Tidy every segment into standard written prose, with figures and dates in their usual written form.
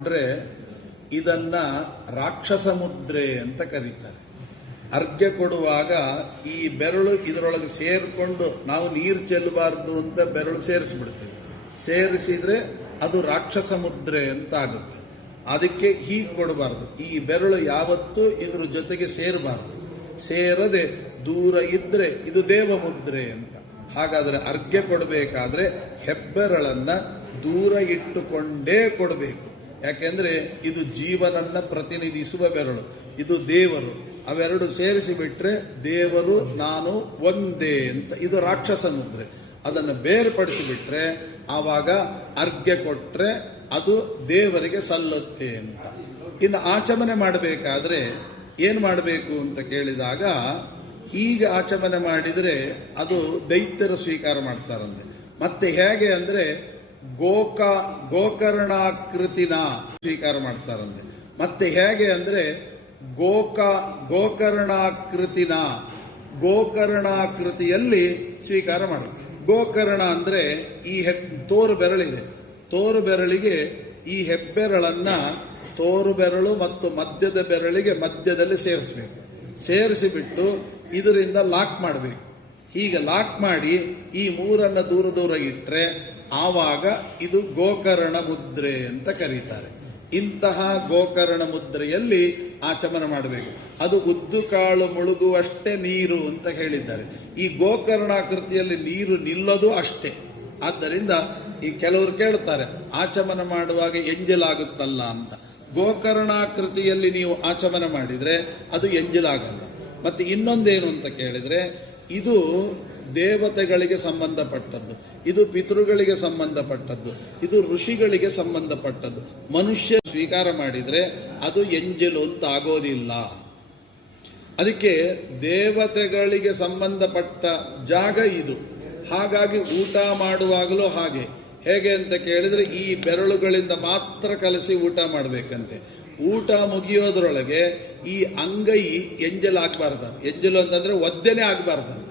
ಅಂದ್ರೆ ಇದನ್ನ ರಾಕ್ಷಸ ಮುದ್ರೆ ಅಂತ ಕರೀತಾರೆ. ಅರ್ಘ್ಯ ಕೊಡುವಾಗ ಈ ಬೆರಳು ಇದರೊಳಗೆ ಸೇರಿಕೊಂಡು ನಾವು ನೀರು ಚೆಲ್ಲಬಾರ್ದು ಅಂತ ಬೆರಳು ಸೇರಿಸ್ಬಿಡ್ತೀವಿ. ಸೇರಿಸಿದ್ರೆ ಅದು ರಾಕ್ಷಸ ಮುದ್ರೆ ಅಂತ ಆಗುತ್ತೆ. ಅದಕ್ಕೆ ಹೀಗೆ ಕೊಡಬಾರ್ದು. ಈ ಬೆರಳು ಯಾವತ್ತೂ ಇದ್ರ ಜೊತೆಗೆ ಸೇರಬಾರ್ದು. ಸೇರದೆ ದೂರ ಇದ್ರೆ ಇದು ದೇವ ಮುದ್ರೆ ಅಂತ. ಹಾಗಾದ್ರೆ ಅರ್ಘ್ಯ ಕೊಡಬೇಕಾದ್ರೆ ಹೆಬ್ಬೆರಳನ್ನ ದೂರ ಇಟ್ಟುಕೊಂಡೇ ಕೊಡಬೇಕು. ಯಾಕೆಂದ್ರೆ ಇದು ಜೀವನನ್ನ ಪ್ರತಿನಿಧಿಸುವ ಬೆರಳು, ಇದು ದೇವರು. ಅವೆರಡು ಸೇರಿಸಿ ಬಿಟ್ರೆ ದೇವರು ನಾನು ಒಂದೇ ಅಂತ, ಇದು ರಾಕ್ಷಸ ಮುದ್ರೆ. ಅದನ್ನು ಬೇರ್ಪಡಿಸಿ ಬಿಟ್ರೆ ಆವಾಗ ಅರ್ಘ್ಯ ಕೊಟ್ರೆ ಅದು ದೇವರಿಗೆ ಸಲ್ಲುತ್ತೆ ಅಂತ. ಇನ್ನು ಆಚಮನೆ ಮಾಡಬೇಕಾದ್ರೆ ಏನು ಮಾಡಬೇಕು ಅಂತ ಕೇಳಿದಾಗ, ಹೀಗೆ ಆಚಮನೆ ಮಾಡಿದರೆ ಅದು ದೈತ್ಯರು ಸ್ವೀಕಾರ ಮಾಡ್ತಾರಂತೆ. ಮತ್ತೆ ಹೇಗೆ ಅಂದ್ರೆ ಗೋಕರ್ಣಾಕೃತಿನ ಸ್ವೀಕಾರ ಮಾಡ್ತಾರಂತೆ. ಮತ್ತೆ ಹೇಗೆ ಅಂದ್ರೆ ಗೋಕರ್ಣಾಕೃತಿಯಲ್ಲಿ ಸ್ವೀಕಾರ ಮಾಡಬೇಕು. ಗೋಕರ್ಣ ಅಂದ್ರೆ ಈ ತೋರು ಬೆರಳಿದೆ, ತೋರು ಬೆರಳಿಗೆ ಈ ಹೆಬ್ಬೆರಳನ್ನ ತೋರು ಬೆರಳು ಮತ್ತು ಮಧ್ಯದ ಬೆರಳಿಗೆ ಮಧ್ಯದಲ್ಲಿ ಸೇರಿಸಬೇಕು. ಸೇರಿಸಿಬಿಟ್ಟು ಇದರಿಂದ ಲಾಕ್ ಮಾಡಬೇಕು. ಹೀಗೆ ಲಾಕ್ ಮಾಡಿ ಈ ಮೂರನ್ನ ದೂರ ದೂರ ಇಟ್ಟರೆ ಆವಾಗ ಇದು ಗೋಕರ್ಣ ಮುದ್ರೆ ಅಂತ ಕರೀತಾರೆ. ಇಂತಹ ಗೋಕರ್ಣ ಮುದ್ರೆಯಲ್ಲಿ ಆಚಮನ ಮಾಡಬೇಕು. ಅದು ಉದ್ದು ಕಾಳು ಮುಳುಗುವಷ್ಟೇ ನೀರು ಅಂತ ಹೇಳಿದ್ದಾರೆ. ಈ ಗೋಕರ್ಣಾಕೃತಿಯಲ್ಲಿ ನೀರು ನಿಲ್ಲೋದು ಅಷ್ಟೇ. ಆದ್ದರಿಂದ ಈ ಕೆಲವರು ಕೇಳ್ತಾರೆ, ಆಚಮನ ಮಾಡುವಾಗ ಎಂಜಲಾಗುತ್ತಲ್ಲ ಅಂತ. ಗೋಕರ್ಣಾಕೃತಿಯಲ್ಲಿ ನೀವು ಆಚಮನ ಮಾಡಿದ್ರೆ ಅದು ಎಂಜಲಾಗಲ್ಲ. ಮತ್ತೆ ಇನ್ನೊಂದೇನು ಅಂತ ಕೇಳಿದ್ರೆ, ಇದು ದೇವತೆಗಳಿಗೆ ಸಂಬಂಧಪಟ್ಟದ್ದು, ಇದು ಪಿತೃಗಳಿಗೆ ಸಂಬಂಧಪಟ್ಟದ್ದು, ಇದು ಋಷಿಗಳಿಗೆ ಸಂಬಂಧಪಟ್ಟದ್ದು. ಮನುಷ್ಯ ಸ್ವೀಕಾರ ಮಾಡಿದ್ರೆ ಅದು ಎಂಜಲು ಅಂತ ಆಗೋದಿಲ್ಲ. ಅದಕ್ಕೆ ದೇವತೆಗಳಿಗೆ ಸಂಬಂಧಪಟ್ಟ ಜಾಗ ಇದು. ಹಾಗಾಗಿ ಊಟ ಮಾಡುವಾಗಲೂ ಹಾಗೆ. ಹೇಗೆ ಅಂತ ಕೇಳಿದ್ರೆ ಈ ಬೆರಳುಗಳಿಂದ ಮಾತ್ರ ಕಲಸಿ ಊಟ ಮಾಡಬೇಕಂತೆ. ಊಟ ಮುಗಿಯೋದ್ರೊಳಗೆ ಈ ಅಂಗೈ ಎಂಜಲಾಗಬಾರ್ದು. ಎಂಜಲು ಅಂತಂದ್ರೆ ಒದ್ದೆನೇ ಆಗಬಾರ್ದಂತೆ.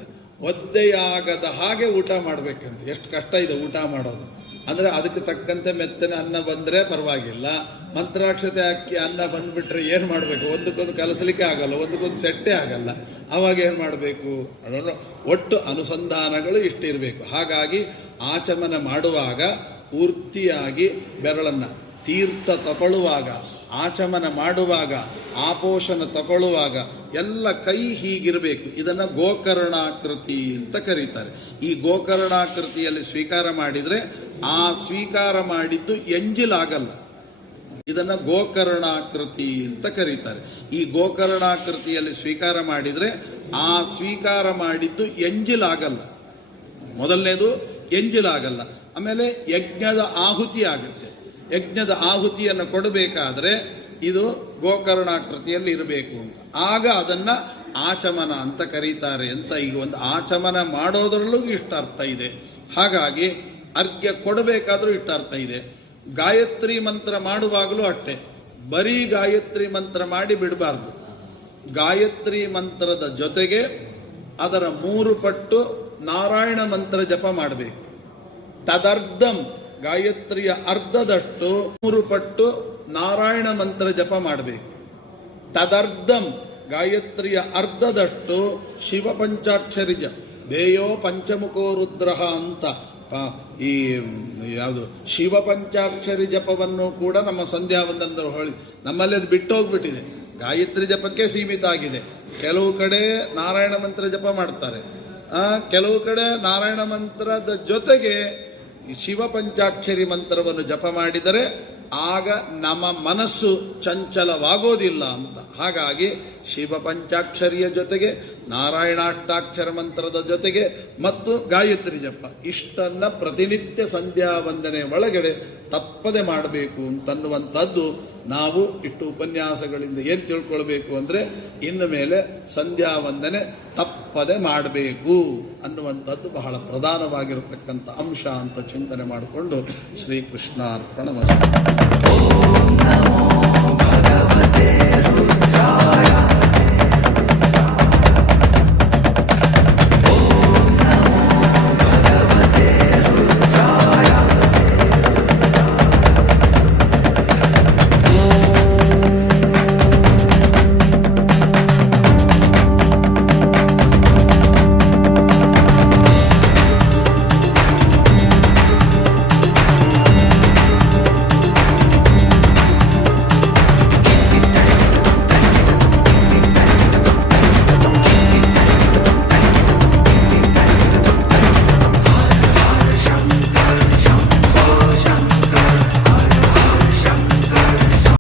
ಒದ್ದೆಯಾಗದ ಹಾಗೆ ಊಟ ಮಾಡಬೇಕಂತೆ. ಎಷ್ಟು ಕಷ್ಟ ಇದೆ ಊಟ ಮಾಡೋದು. ಅಂದ್ರೆ ಅದಕ್ಕೆ ತಕ್ಕಂತೆ ಮೆತ್ತನೆ ಅನ್ನ ಬಂದ್ರೆ ಪರವಾಗಿಲ್ಲ. ಮಂತ್ರಾಕ್ಷತೆ ಹಾಕಿ ಅನ್ನ ಬಂದ್ಬಿಟ್ರೆ ಏನ್ ಮಾಡಬೇಕು? ಒಂದಕ್ಕೊಂದು ಕಲಸಲಿಕ್ಕೆ ಆಗಲ್ಲ, ಒಂದಕ್ಕೊಂದು ಸೆಟ್ಟೇ ಆಗಲ್ಲ. ಅವಾಗ ಏನ್ ಮಾಡಬೇಕು? ಅದನ್ನು ಒಟ್ಟು ಅನುಸಂಧಾನಗಳು ಇಷ್ಟಿರಬೇಕು. ಹಾಗಾಗಿ ಆಚಮನ ಮಾಡುವಾಗ ಪೂರ್ತಿಯಾಗಿ ಬೆರಳನ್ನ, ತೀರ್ಥ ತಗೊಳ್ಳುವಾಗ, ಆಚಮನ ಮಾಡುವಾಗ, ಆಪೋಷಣ ತಗೊಳ್ಳುವಾಗ ಎಲ್ಲ ಕೈ ಹೀಗಿರಬೇಕು. ಇದನ್ನ ಗೋಕರ್ಣಾಕೃತಿ ಅಂತ ಕರೀತಾರೆ. ಈ ಗೋಕರ್ಣಾಕೃತಿಯಲ್ಲಿ ಸ್ವೀಕಾರ ಮಾಡಿದ್ರೆ ಆ ಸ್ವೀಕಾರ ಮಾಡಿದ್ದು ಎಂಜಿಲಾಗಲ್ಲ. ಇದನ್ನ ಗೋಕರ್ಣಾಕೃತಿ ಅಂತ ಕರೀತಾರೆ. ಈ ಗೋಕರ್ಣಾಕೃತಿಯಲ್ಲಿ ಸ್ವೀಕಾರ ಮಾಡಿದ್ರೆ ಆ ಸ್ವೀಕಾರ ಮಾಡಿದ್ದು ಎಂಜಿಲಾಗಲ್ಲ. ಮೊದಲನೇದು ಎಂಜಿಲಾಗಲ್ಲ. ಆಮೇಲೆ ಯಜ್ಞದ ಆಹುತಿ ಆಗುತ್ತೆ. ಯಜ್ಞದ ಆಹುತಿಯನ್ನು ಕೊಡಬೇಕಾದ್ರೆ ಇದು ಗೋಕರ್ಣಾಕೃತಿಯಲ್ಲಿ ಇರಬೇಕು ಅಂತ. ಆಗ ಅದನ್ನ ಆಚಮನ ಅಂತ ಕರೀತಾರೆ ಅಂತ. ಈಗ ಒಂದು ಆಚಮನ ಮಾಡೋದ್ರಲ್ಲೂ ಇಷ್ಟ ಅರ್ಥ ಇದೆ. ಹಾಗಾಗಿ ಅರ್ಘ್ಯ ಕೊಡಬೇಕಾದ್ರೂ ಇಷ್ಟ ಅರ್ಥ ಇದೆ. ಗಾಯತ್ರಿ ಮಂತ್ರ ಮಾಡುವಾಗಲೂ ಅಷ್ಟೇ. ಬರೀ ಗಾಯತ್ರಿ ಮಂತ್ರ ಮಾಡಿ ಬಿಡಬಾರ್ದು. ಗಾಯತ್ರಿ ಮಂತ್ರದ ಜೊತೆಗೆ ಅದರ 3 ಪಟ್ಟು ನಾರಾಯಣ ಮಂತ್ರ ಜಪ ಮಾಡಬೇಕು. ತದರ್ಧಂ, ಗಾಯತ್ರಿಯ ಅರ್ಧದಷ್ಟು 3 ಪಟ್ಟು ನಾರಾಯಣ ಮಂತ್ರ ಜಪ ಮಾಡಬೇಕು. ತದರ್ಧಂ, ಗಾಯತ್ರಿಯ ಅರ್ಧದಷ್ಟು ಶಿವ ಪಂಚಾಕ್ಷರಿ ದೇಯೋ ಪಂಚಮುಖೋ ರುದ್ರಃ ಅಂತ ಈ ಯಾವುದು ಶಿವ ಪಂಚಾಕ್ಷರಿ ಜಪವನ್ನು ಕೂಡ ನಮ್ಮ ಸಂಧ್ಯಾ ವಂದನದಲ್ಲಿ ಹೇಳಿ ನಮ್ಮಲ್ಲಿ ಅದು ಬಿಟ್ಟು ಹೋಗ್ಬಿಟ್ಟಿದೆ. ಗಾಯತ್ರಿ ಜಪಕ್ಕೆ ಸೀಮಿತ ಆಗಿದೆ. ಕೆಲವು ಕಡೆ ನಾರಾಯಣ ಮಂತ್ರ ಜಪ ಮಾಡ್ತಾರೆ, ಕೆಲವು ಕಡೆ ನಾರಾಯಣ ಮಂತ್ರದ ಜೊತೆಗೆ ಶಿವ ಪಂಚಾಕ್ಷರಿ ಮಂತ್ರವನ್ನು ಜಪ ಮಾಡಿದರೆ ಆಗ ನಮ್ಮ ಮನಸ್ಸು ಚಂಚಲವಾಗೋದಿಲ್ಲ ಅಂತ. ಹಾಗಾಗಿ ಶಿವ ಪಂಚಾಕ್ಷರಿಯ ಜೊತೆಗೆ ನಾರಾಯಣಾಷ್ಟಾಕ್ಷರ ಮಂತ್ರದ ಜೊತೆಗೆ ಮತ್ತು ಗಾಯತ್ರಿ ಜಪ ಇಷ್ಟನ್ನ ಪ್ರತಿನಿತ್ಯ ಸಂಧ್ಯಾ ವಂದನೆ ಒಳಗಡೆ ತಪ್ಪದೆ ಮಾಡಬೇಕು ಅಂತನ್ನುವಂಥದ್ದು ನಾವು ಇಷ್ಟು ಉಪನ್ಯಾಸಗಳಿಂದ ಏನು ತಿಳ್ಕೊಳ್ಬೇಕು ಅಂದ್ರೆ, ಇನ್ನು ಮೇಲೆ ಸಂಧ್ಯಾ ವಂದನೆ ತಪ್ಪದೆ ಮಾಡಬೇಕು ಅನ್ನುವಂಥದ್ದು ಬಹಳ ಪ್ರಧಾನವಾಗಿರತಕ್ಕಂಥ ಅಂಶ ಅಂತ ಚಿಂತನೆ ಮಾಡಿಕೊಂಡು ಶ್ರೀಕೃಷ್ಣಾರ್ಪಣಮಸ್ತು.